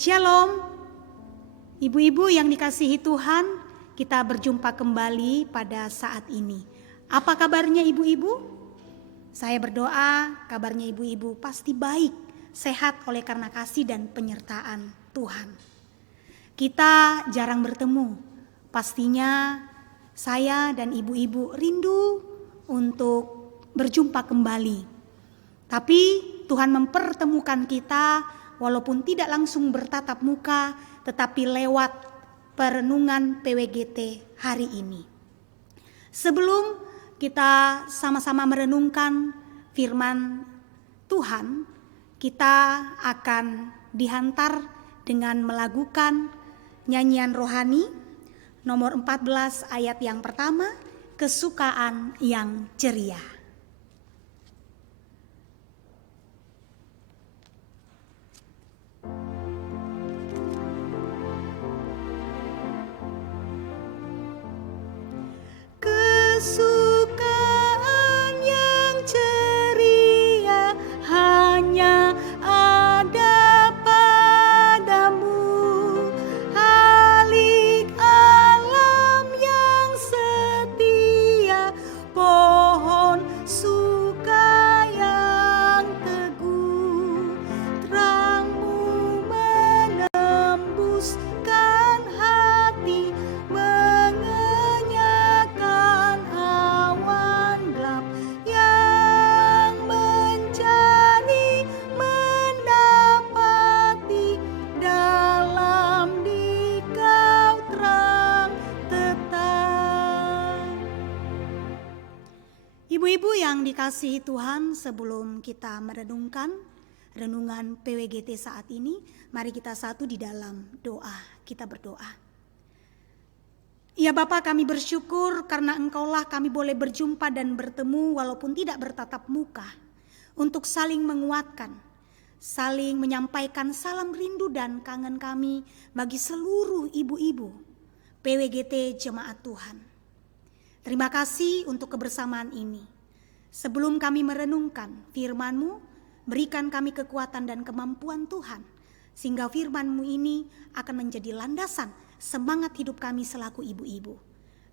Shalom, ibu-ibu yang dikasihi Tuhan, kita berjumpa kembali pada saat ini. Apa kabarnya ibu-ibu? Saya berdoa kabarnya ibu-ibu pasti baik, sehat oleh karena kasih dan penyertaan Tuhan. Kita jarang bertemu, pastinya saya dan ibu-ibu rindu untuk berjumpa kembali. Tapi Tuhan mempertemukan kita walaupun tidak langsung bertatap muka, tetapi lewat perenungan PWGT hari ini. Sebelum kita sama-sama merenungkan firman Tuhan, kita akan dihantar dengan melakukan nyanyian rohani nomor 14 ayat yang pertama, kesukaan yang ceria. Kesukaan yang ceria hanya ada padamu, halik alam yang setia, pohon suka yang teguh, terangmu menembuskan hati, mengenyahkan awan gelap yang menjadi mendapati dalam dikau terang tetap. Ibu-ibu yang dikasihi Tuhan, sebelum kita merenungkan renungan PWGT saat ini, mari kita satu di dalam doa. Kita berdoa. Ya Bapa, kami bersyukur karena Engkaulah kami boleh berjumpa dan bertemu walaupun tidak bertatap muka, untuk saling menguatkan, saling menyampaikan salam rindu dan kangen kami bagi seluruh ibu-ibu PWGT Jemaat Tuhan. Terima kasih untuk kebersamaan ini. Sebelum kami merenungkan firman-Mu, berikan kami kekuatan dan kemampuan Tuhan, sehingga firman-Mu ini akan menjadi landasan semangat hidup kami selaku ibu-ibu.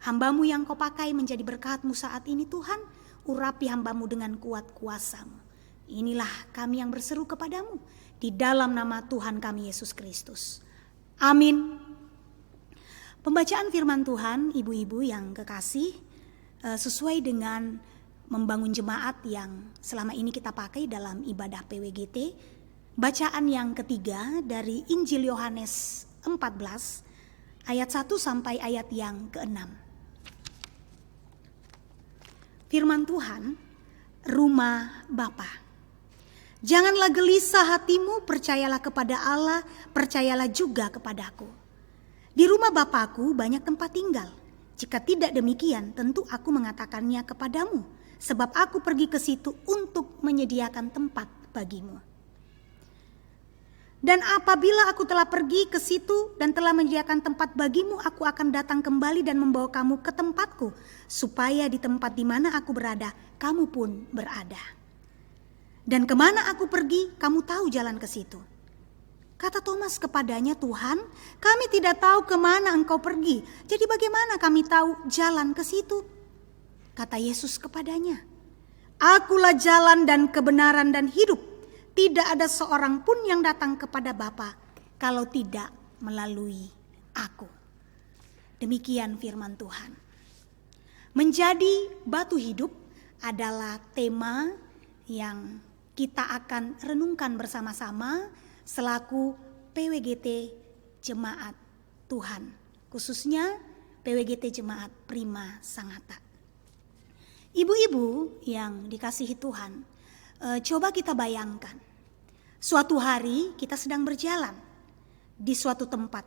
Hamba-Mu yang Kau pakai menjadi berkat-Mu saat ini Tuhan, urapi hamba-Mu dengan kuat kuasa-Mu. Inilah kami yang berseru kepadamu, di dalam nama Tuhan kami Yesus Kristus. Amin. Pembacaan firman Tuhan, ibu-ibu yang kekasih, sesuai dengan membangun jemaat yang selama ini kita pakai dalam ibadah PWGT. Bacaan yang ketiga dari Injil Yohanes 14 ayat 1 sampai ayat yang ke-6. Firman Tuhan, rumah Bapa. Janganlah gelisah hatimu, percayalah kepada Allah, percayalah juga kepadaku. Di rumah Bapakku banyak tempat tinggal. Jika tidak demikian, tentu aku mengatakannya kepadamu, sebab aku pergi ke situ untuk menyediakan tempat bagimu. Dan apabila aku telah pergi ke situ dan telah menyediakan tempat bagimu, aku akan datang kembali dan membawa kamu ke tempatku, supaya di tempat di mana aku berada, kamu pun berada. Dan kemana aku pergi, kamu tahu jalan ke situ. Kata Thomas kepadanya, Tuhan, kami tidak tahu kemana Engkau pergi, jadi bagaimana kami tahu jalan ke situ? Kata Yesus kepadanya, Akulah jalan dan kebenaran dan hidup. Tidak ada seorang pun yang datang kepada Bapa kalau tidak melalui aku. Demikian firman Tuhan. Menjadi batu hidup adalah tema yang kita akan renungkan bersama-sama selaku PWGT Jemaat Tuhan. Khususnya PWGT Jemaat Prima Sangatta. Ibu-ibu yang dikasihi Tuhan, coba kita bayangkan. Suatu hari kita sedang berjalan di suatu tempat.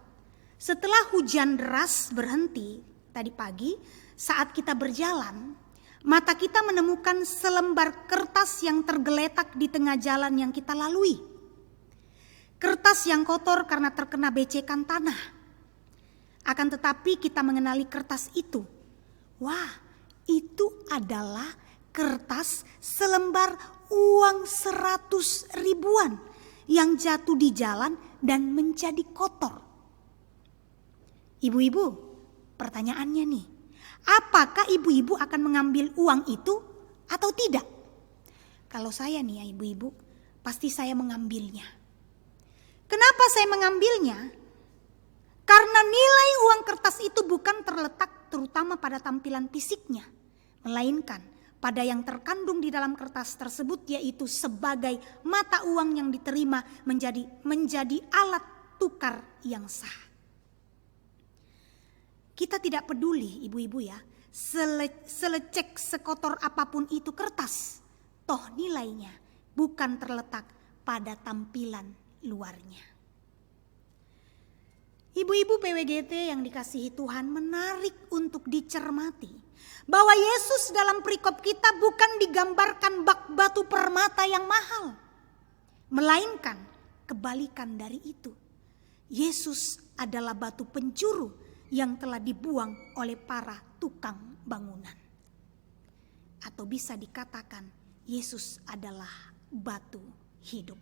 Setelah hujan deras berhenti tadi pagi, saat kita berjalan, mata kita menemukan selembar kertas yang tergeletak di tengah jalan yang kita lalui. Kertas yang kotor karena terkena becekan tanah. Akan tetapi kita mengenali kertas itu. Wah, itu adalah kertas selembar uang 100 ribuan yang jatuh di jalan dan menjadi kotor. Ibu-ibu, pertanyaannya nih, apakah ibu-ibu akan mengambil uang itu atau tidak? Kalau saya nih ya ibu-ibu, pasti saya mengambilnya. Kenapa saya mengambilnya? Karena nilai uang kertas itu bukan terletak terutama pada tampilan fisiknya, melainkan pada yang terkandung di dalam kertas tersebut, yaitu sebagai mata uang yang diterima menjadi alat tukar yang sah. Kita tidak peduli ibu-ibu ya, selecek sekotor apapun itu kertas, toh nilainya bukan terletak pada tampilan luarnya. Ibu-ibu PWGT yang dikasihi Tuhan, menarik untuk dicermati bahwa Yesus dalam perikop kita bukan digambarkan bak batu permata yang mahal, melainkan kebalikan dari itu. Yesus adalah batu pencuru yang telah dibuang oleh para tukang bangunan. Atau bisa dikatakan Yesus adalah batu hidup.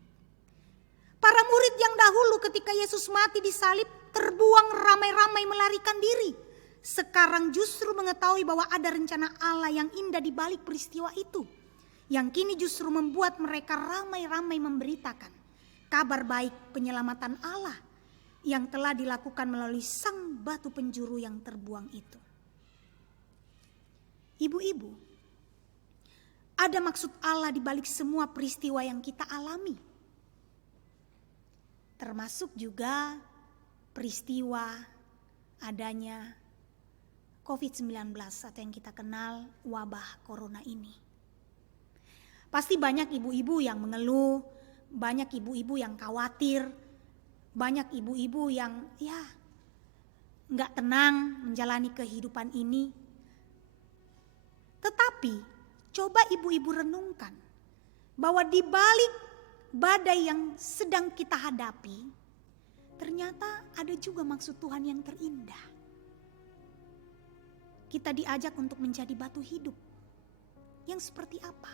Para murid yang dahulu ketika Yesus mati disalib terbuang ramai-ramai melarikan diri. Sekarang justru mengetahui bahwa ada rencana Allah yang indah di balik peristiwa itu, yang kini justru membuat mereka ramai-ramai memberitakan kabar baik penyelamatan Allah yang telah dilakukan melalui sang batu penjuru yang terbuang itu. Ibu-ibu, ada maksud Allah di balik semua peristiwa yang kita alami. Termasuk juga peristiwa adanya COVID-19 atau yang kita kenal wabah corona ini. Pasti banyak ibu-ibu yang mengeluh, banyak ibu-ibu yang khawatir, banyak ibu-ibu yang gak tenang menjalani kehidupan ini. Tetapi coba ibu-ibu renungkan bahwa di balik badai yang sedang kita hadapi, ternyata ada juga maksud Tuhan yang terindah. Kita diajak untuk menjadi batu hidup. Yang seperti apa?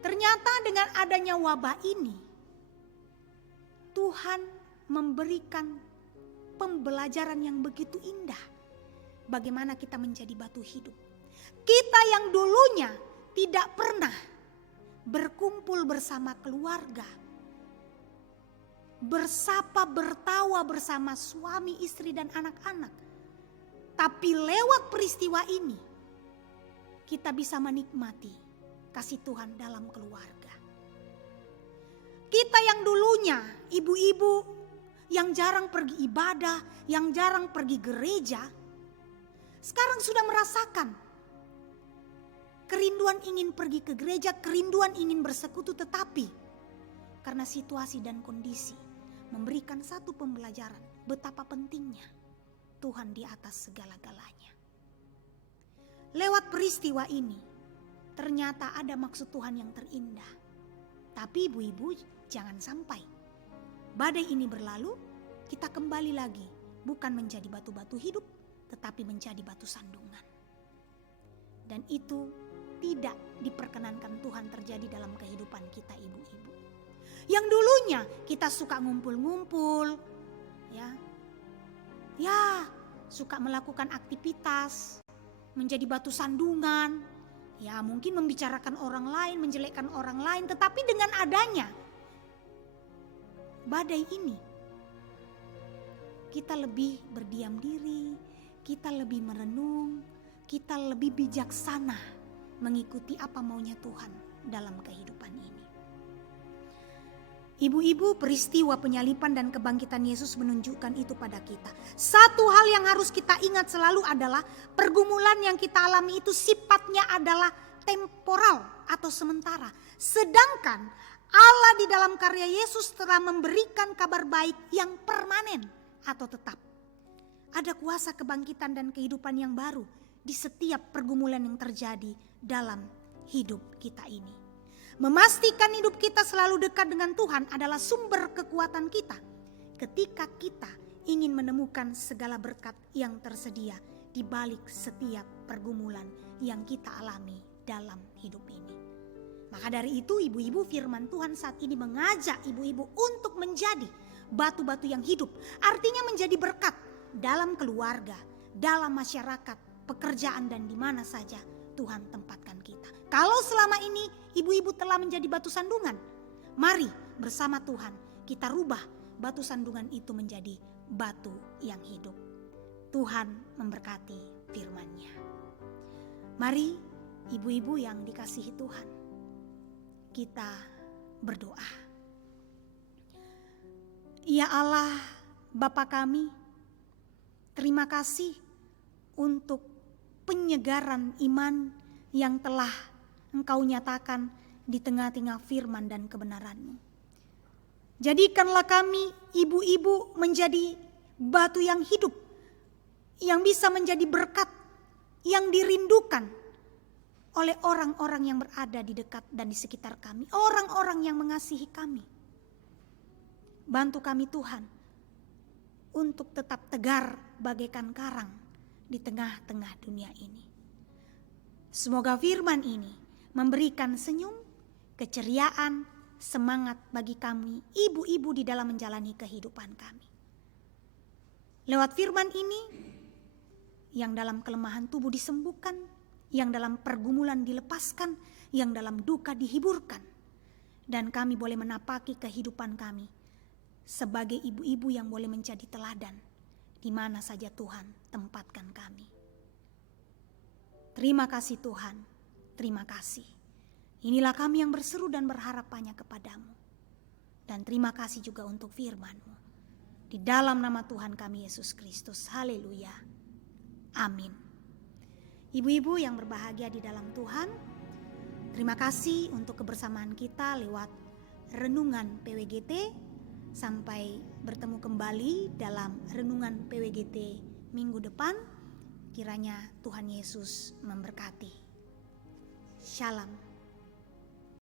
Ternyata dengan adanya wabah ini, Tuhan memberikan pembelajaran yang begitu indah. Bagaimana kita menjadi batu hidup. Kita yang dulunya tidak pernah berkumpul bersama keluarga, bersapa bertawa bersama suami, istri dan anak-anak. Tapi lewat peristiwa ini kita bisa menikmati kasih Tuhan dalam keluarga. Kita yang dulunya ibu-ibu yang jarang pergi ibadah, yang jarang pergi gereja, sekarang sudah merasakan kerinduan ingin pergi ke gereja, kerinduan ingin bersekutu, tetapi karena situasi dan kondisi memberikan satu pembelajaran betapa pentingnya Tuhan di atas segala-galanya. Lewat peristiwa ini ternyata ada maksud Tuhan yang terindah. Tapi ibu-ibu jangan sampai badai ini berlalu, kita kembali lagi bukan menjadi batu-batu hidup, tetapi menjadi batu sandungan. Dan itu tidak diperkenankan Tuhan terjadi dalam kehidupan kita ibu-ibu. Yang dulunya kita suka ngumpul-ngumpul, suka melakukan aktivitas, menjadi batu sandungan, mungkin membicarakan orang lain, menjelekkan orang lain. Tetapi dengan adanya badai ini, kita lebih berdiam diri, kita lebih merenung, kita lebih bijaksana mengikuti apa maunya Tuhan dalam kehidupan ini. Ibu-ibu, peristiwa penyaliban dan kebangkitan Yesus menunjukkan itu pada kita. Satu hal yang harus kita ingat selalu adalah pergumulan yang kita alami itu sifatnya adalah temporal atau sementara. Sedangkan Allah di dalam karya Yesus telah memberikan kabar baik yang permanen atau tetap. Ada kuasa kebangkitan dan kehidupan yang baru di setiap pergumulan yang terjadi dalam hidup kita ini. Memastikan hidup kita selalu dekat dengan Tuhan adalah sumber kekuatan kita ketika kita ingin menemukan segala berkat yang tersedia di balik setiap pergumulan yang kita alami dalam hidup ini. Maka dari itu ibu-ibu, firman Tuhan saat ini mengajak ibu-ibu untuk menjadi batu-batu yang hidup, artinya menjadi berkat dalam keluarga, dalam masyarakat, pekerjaan, dan di mana saja Tuhan tempatkan kita. Kalau selama ini ibu-ibu telah menjadi batu sandungan, mari bersama Tuhan kita rubah batu sandungan itu menjadi batu yang hidup. Tuhan memberkati firman-Nya. Mari ibu-ibu yang dikasihi Tuhan, kita berdoa. Ya Allah, Bapa kami, terima kasih untuk penyegaran iman yang telah Engkau nyatakan di tengah-tengah firman dan kebenaran-Mu. Jadikanlah kami ibu-ibu menjadi batu yang hidup, yang bisa menjadi berkat, yang dirindukan oleh orang-orang yang berada di dekat dan di sekitar kami, orang-orang yang mengasihi kami. Bantu kami Tuhan untuk tetap tegar bagaikan karang di tengah-tengah dunia ini. Semoga firman ini memberikan senyum, keceriaan, semangat bagi kami ibu-ibu di dalam menjalani kehidupan kami. Lewat firman ini, yang dalam kelemahan tubuh disembuhkan, yang dalam pergumulan dilepaskan, yang dalam duka dihiburkan. Dan kami boleh menapaki kehidupan kami sebagai ibu-ibu yang boleh menjadi teladan di mana saja Tuhan tempatkan kami. Terima kasih Tuhan, terima kasih. Inilah kami yang berseru dan berharap hanya kepadamu. Dan terima kasih juga untuk firman-Mu. Di dalam nama Tuhan kami Yesus Kristus. Haleluya. Amin. Ibu-ibu yang berbahagia di dalam Tuhan, terima kasih untuk kebersamaan kita lewat renungan PWGT. Sampai bertemu kembali dalam renungan PWGT minggu depan. Kiranya Tuhan Yesus memberkati. Shalom.